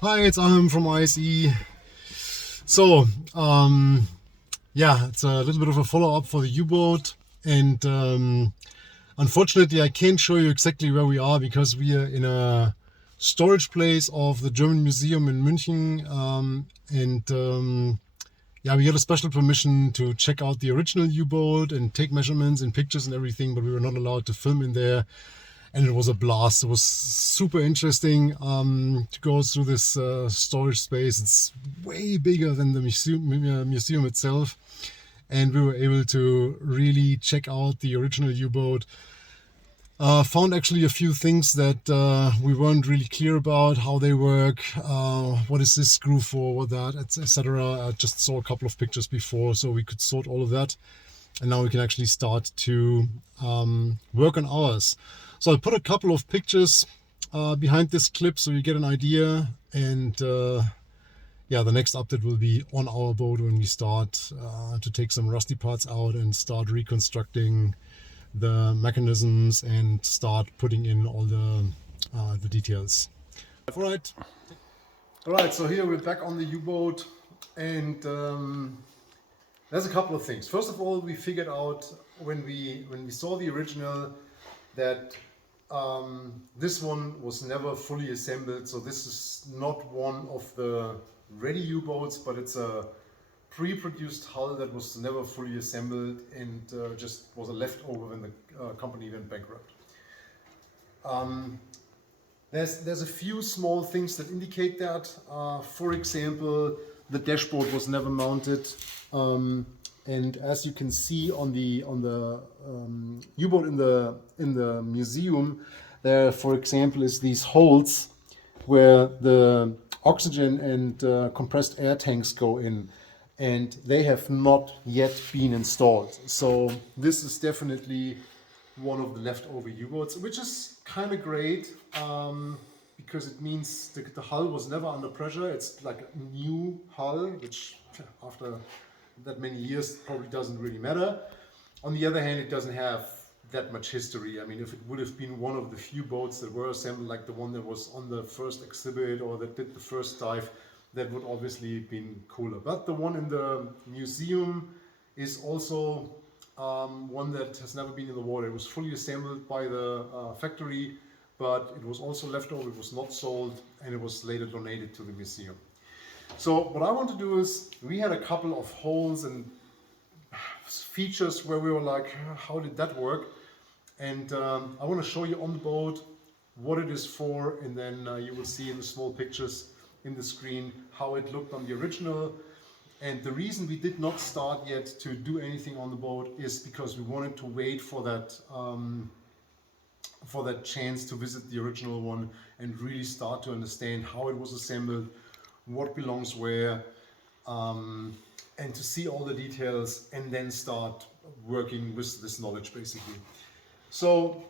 Hi, it's Achim from ISE. So, yeah, it's a little bit of a follow-up for the U-boat, and unfortunately, I can't show you exactly where we are because we are in a storage place of the German Museum in München, and yeah, we got a special permission to check out the original U-boat and take measurements and pictures and everything, but we were not allowed to film in there. And it was a blast. It was super interesting to go through this storage space. It's way bigger than the museum itself, and we were able to really check out the original U-boat. Found actually a few things that we weren't really clear about, how they work, what is this screw for, what that, etc. I just saw a couple of pictures before, so we could sort all of that. And now we can actually start to work on ours. So I put a couple of pictures behind this clip so you get an idea. And yeah, the next update will be on our boat when we start to take some rusty parts out and start reconstructing the mechanisms and start putting in all the details. All right, so here we're back on the U-boat, and there's a couple of things. First of all, we figured out when we saw the original that this one was never fully assembled. So this is not one of the ready U-boats, but it's a pre-produced hull that was never fully assembled and just was a leftover when the company went bankrupt. There's a few small things that indicate that. For example, the dashboard was never mounted, and as you can see on the U-boat in the museum, there, for example, is these holes where the oxygen and compressed air tanks go in, and they have not yet been installed. So this is definitely one of the leftover U-boats, which is kind of great because it means the hull was never under pressure. It's like a new hull, which after that many years probably doesn't really matter. On the other hand, it doesn't have that much history. I mean, if it would have been one of the few boats that were assembled, like the one that was on the first exhibit or that did the first dive, that would obviously have been cooler. But the one in the museum is also one that has never been in the water. It was fully assembled by the factory, but it was also left over, it was not sold, and it was later donated to the museum. So what I want to do is, we had a couple of holes and features where we were like, how did that work? And I want to show you on the boat what it is for, and then you will see in the small pictures in the screen how it looked on the original. And the reason we did not start yet to do anything on the boat is because we wanted to wait for that chance to visit the original one and really start to understand how it was assembled, what belongs where, and to see all the details and then start working with this knowledge basically. So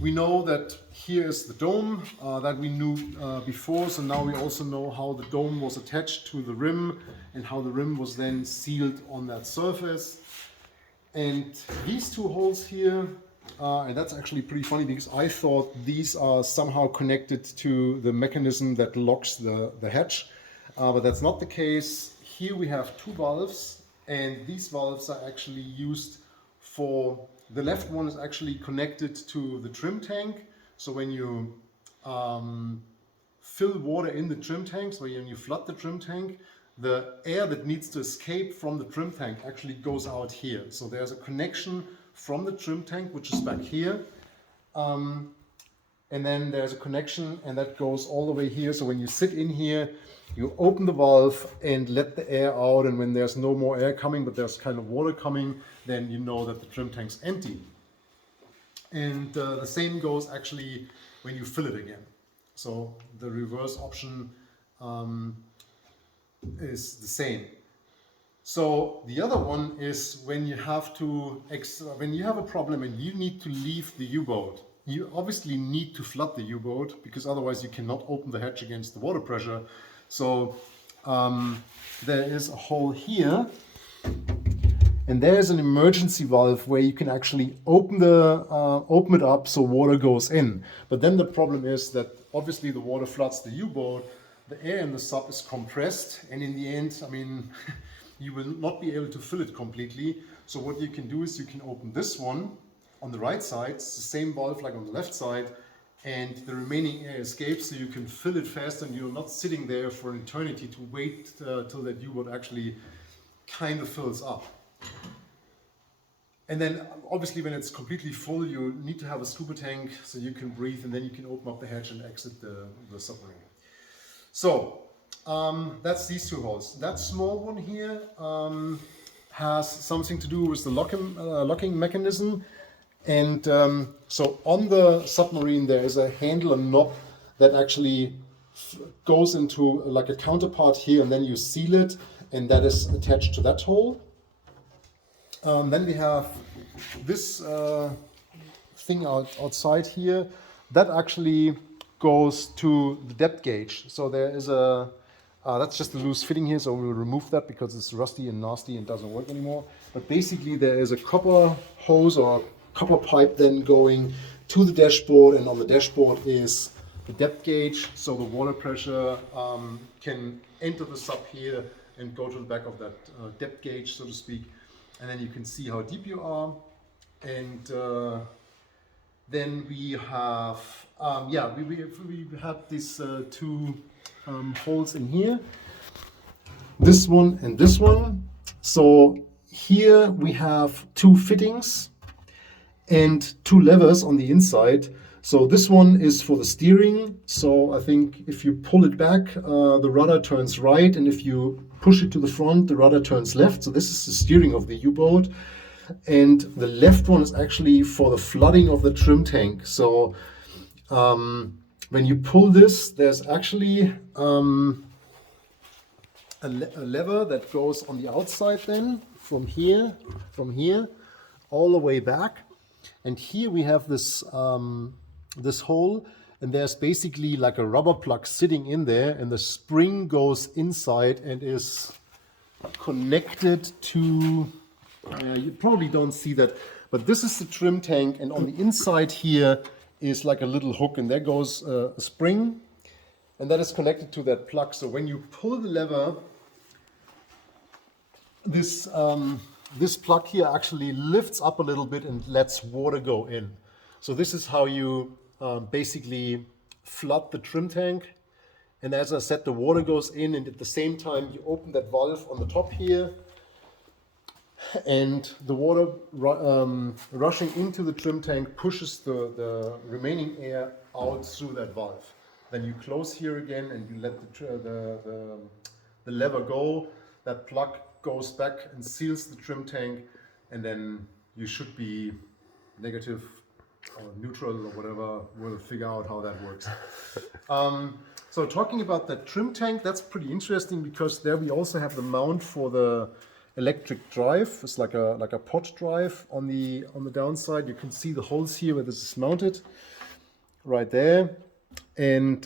we know that here is the dome that we knew before, so now we also know how the dome was attached to the rim and how the rim was then sealed on that surface. And these two holes here, and that's actually pretty funny because I thought these are somehow connected to the mechanism that locks the hatch, but that's not the case. Here we have two valves, and these valves are actually used for, the left one is actually connected to the trim tank. So when you fill water in the trim tank, so when you flood the trim tank, the air that needs to escape from the trim tank actually goes out here. So there's a connection from the trim tank, which is back here. And then there's a connection and that goes all the way here. So when you sit in here, you open the valve and let the air out. And when there's no more air coming, but there's kind of water coming, then you know that the trim tank's empty. And the same goes actually when you fill it again. So the reverse option is the same. So the other one is when you have to, when you have a problem and you need to leave the U-boat, you obviously need to flood the U-boat because otherwise you cannot open the hatch against the water pressure. So there is a hole here, and there is an emergency valve where you can actually open it up so water goes in. But then the problem is that obviously the water floods the U-boat, the air in the sub is compressed, and in the end, I mean, you will not be able to fill it completely. So what you can do is you can open this one on the right side, it's the same valve like on the left side, and the remaining air escapes, so you can fill it fast and you're not sitting there for an eternity to wait till that U-boat actually kind of fills up. And then obviously when it's completely full, you need to have a scuba tank so you can breathe, and then you can open up the hatch and exit the submarine. So that's these two holes. That small one here has something to do with the locking mechanism. And so on the submarine there is a handle and knob that actually goes into like a counterpart here, and then you seal it, and that is attached to that hole. Then we have this thing outside here that actually goes to the depth gauge. So there is a, that's just a loose fitting here, so we'll remove that because it's rusty and nasty and doesn't work anymore. But basically there is a copper hose or copper pipe then going to the dashboard, and on the dashboard is the depth gauge, so the water pressure can enter the sub here and go to the back of that depth gauge, so to speak. And then you can see how deep you are. And then we have, we had these two holes in here, this one and this one. So here we have two fittings and two levers on the inside. So this one is for the steering. So I think if you pull it back, the rudder turns right, and if you push it to the front, the rudder turns left. So this is the steering of the U-boat. And the left one is actually for the flooding of the trim tank. So when you pull this, there's actually a lever that goes on the outside then from here all the way back. And here we have this this hole, and there's basically like a rubber plug sitting in there, and the spring goes inside and is connected to, you probably don't see that, but this is the trim tank, and on the inside here is like a little hook, and there goes a spring, and that is connected to that plug. So when you pull the lever, this this plug here actually lifts up a little bit and lets water go in. So this is how you basically flood the trim tank. And as I said, the water goes in, and at the same time you open that valve on the top here, and the water rushing into the trim tank pushes the remaining air out through that valve. Then you close here again and you let the lever go. That plug goes back and seals the trim tank, and then you should be negative or neutral or whatever. We'll figure out how that works. So talking about that trim tank, that's pretty interesting, because there we also have the mount for the electric drive. It's like a pot drive on the downside. You can see the holes here where this is mounted, right there. And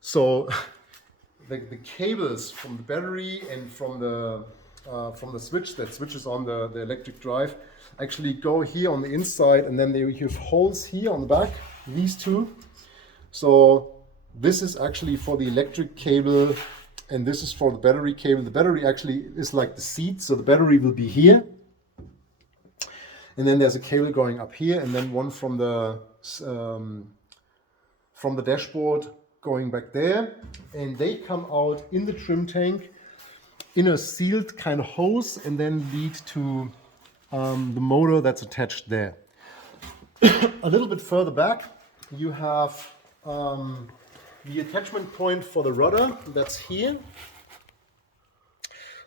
so the cables from the battery and from the switch that switches on the electric drive actually go here on the inside, and then you have holes here on the back, these two. So this is actually for the electric cable, and this is for the battery cable. The battery actually is like the seat, so the battery will be here. And then there's a cable going up here, and then one from the dashboard going back there. And they come out in the trim tank in a sealed kind of hose, and then lead to the motor that's attached there. A little bit further back, you have the attachment point for the rudder. That's here.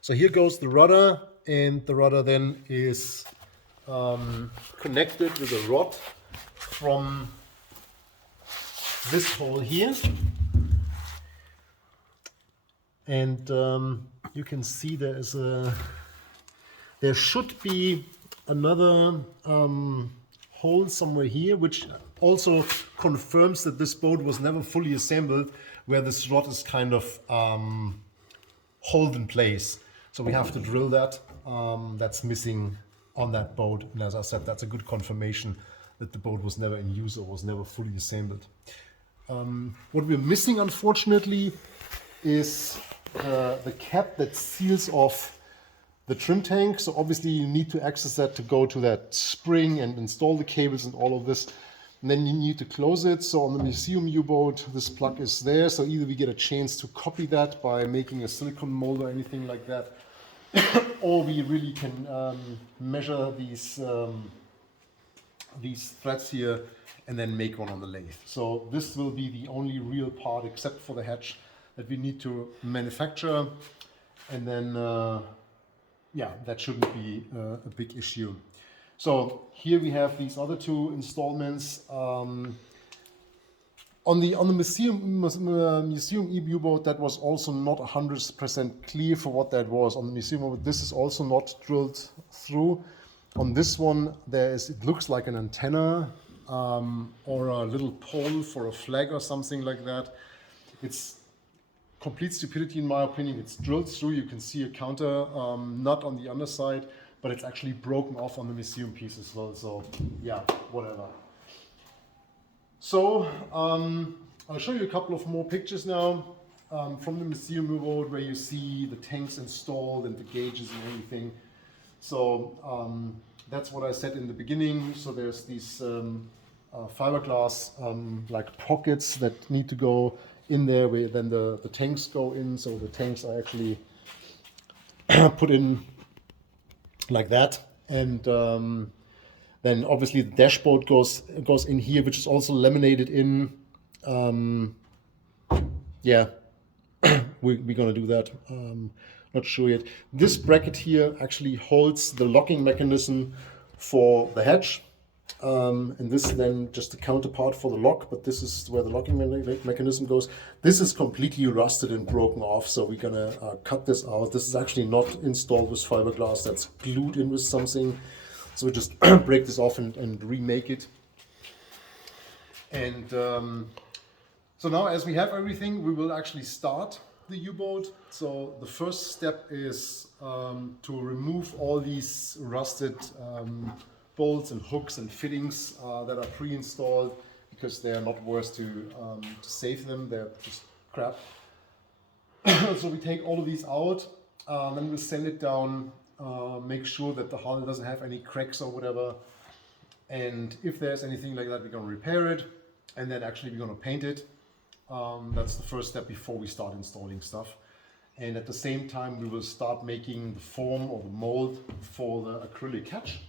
So here goes the rudder, and the rudder then is connected with a rod from this hole here. And you can see there should be another hole somewhere here, which also confirms that this boat was never fully assembled, where this rod is kind of held in place. So we have to drill that. That's missing on that boat. And as I said, that's a good confirmation that the boat was never in use or was never fully assembled. What we're missing, unfortunately, is the cap that seals off the trim tank. So obviously you need to access that to go to that spring and install the cables and all of this. And then you need to close it. So on the museum U-boat, this plug is there. So either we get a chance to copy that by making a silicone mold or anything like that, or we really can measure these threads here and then make one on the lathe. So this will be the only real part, except for the hatch, that we need to manufacture. And then, yeah, that shouldn't be a big issue. So here we have these other two installments. On the museum U-boat, that was also not 100% clear for what that was. On the museum U-boat, this is also not drilled through. On this one, it looks like an antenna or a little pole for a flag or something like that. It's complete stupidity in my opinion. It's drilled through. You can see a counter nut on the underside, but it's actually broken off on the museum piece as well. So yeah, whatever. So I'll show you a couple of more pictures now from the museum U-boat, where you see the tanks installed and the gauges and everything. So that's what I said in the beginning. So there's these fiberglass like pockets that need to go in there, where then the tanks go in. So the tanks are actually put in like that, and then obviously the dashboard goes in here, which is also laminated in. Yeah, we're gonna do that. Not sure yet. This bracket here actually holds the locking mechanism for the hatch, and this is then just the counterpart for the lock, but this is where the locking mechanism goes. This is completely rusted and broken off, so we're gonna cut this out. This is actually not installed with fiberglass, that's glued in with something. So we just break this off and remake it. And so now, as we have everything, we will actually start the U-boat. So the first step is to remove all these rusted bolts and hooks and fittings that are pre-installed, because they are not worth to save them. They're just crap. So we take all of these out, then we'll sand it down, make sure that the hull doesn't have any cracks or whatever. And if there's anything like that, we're gonna repair it, and then actually we're gonna paint it. That's the first step before we start installing stuff. And at the same time, we will start making the form or the mold for the acrylic hatch.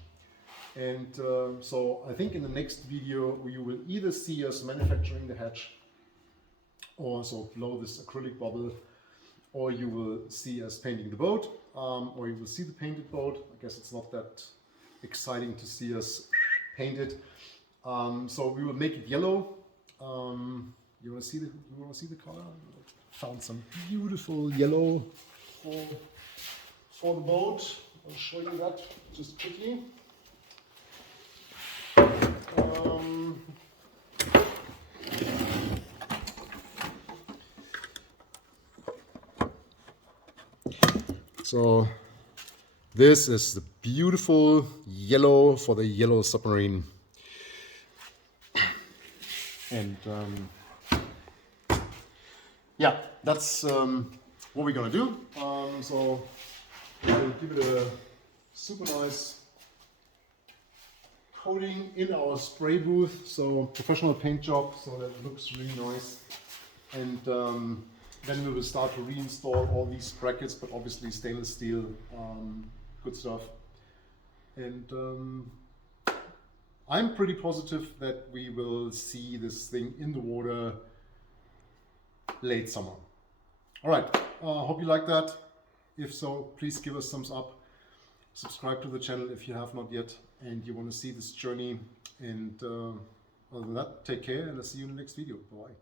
And so I think in the next video, you will either see us manufacturing the hatch, or so blow this acrylic bubble, or you will see us painting the boat, or you will see the painted boat. I guess it's not that exciting to see us paint it. So we will make it yellow. You want to see the color? Found some beautiful yellow for the boat. I'll show you that just quickly. So this is the beautiful yellow for the yellow submarine. And yeah, that's what we're gonna do. So we'll give it a super nice coating in our spray booth. So professional paint job, so that it looks really nice. And then we will start to reinstall all these brackets, but obviously stainless steel, good stuff. And I'm pretty positive that we will see this thing in the water late summer. All right, hope you like that. If so, please give us thumbs up. Subscribe to the channel if you have not yet and you want to see this journey. And other than that, take care, and I'll see you in the next video. Bye.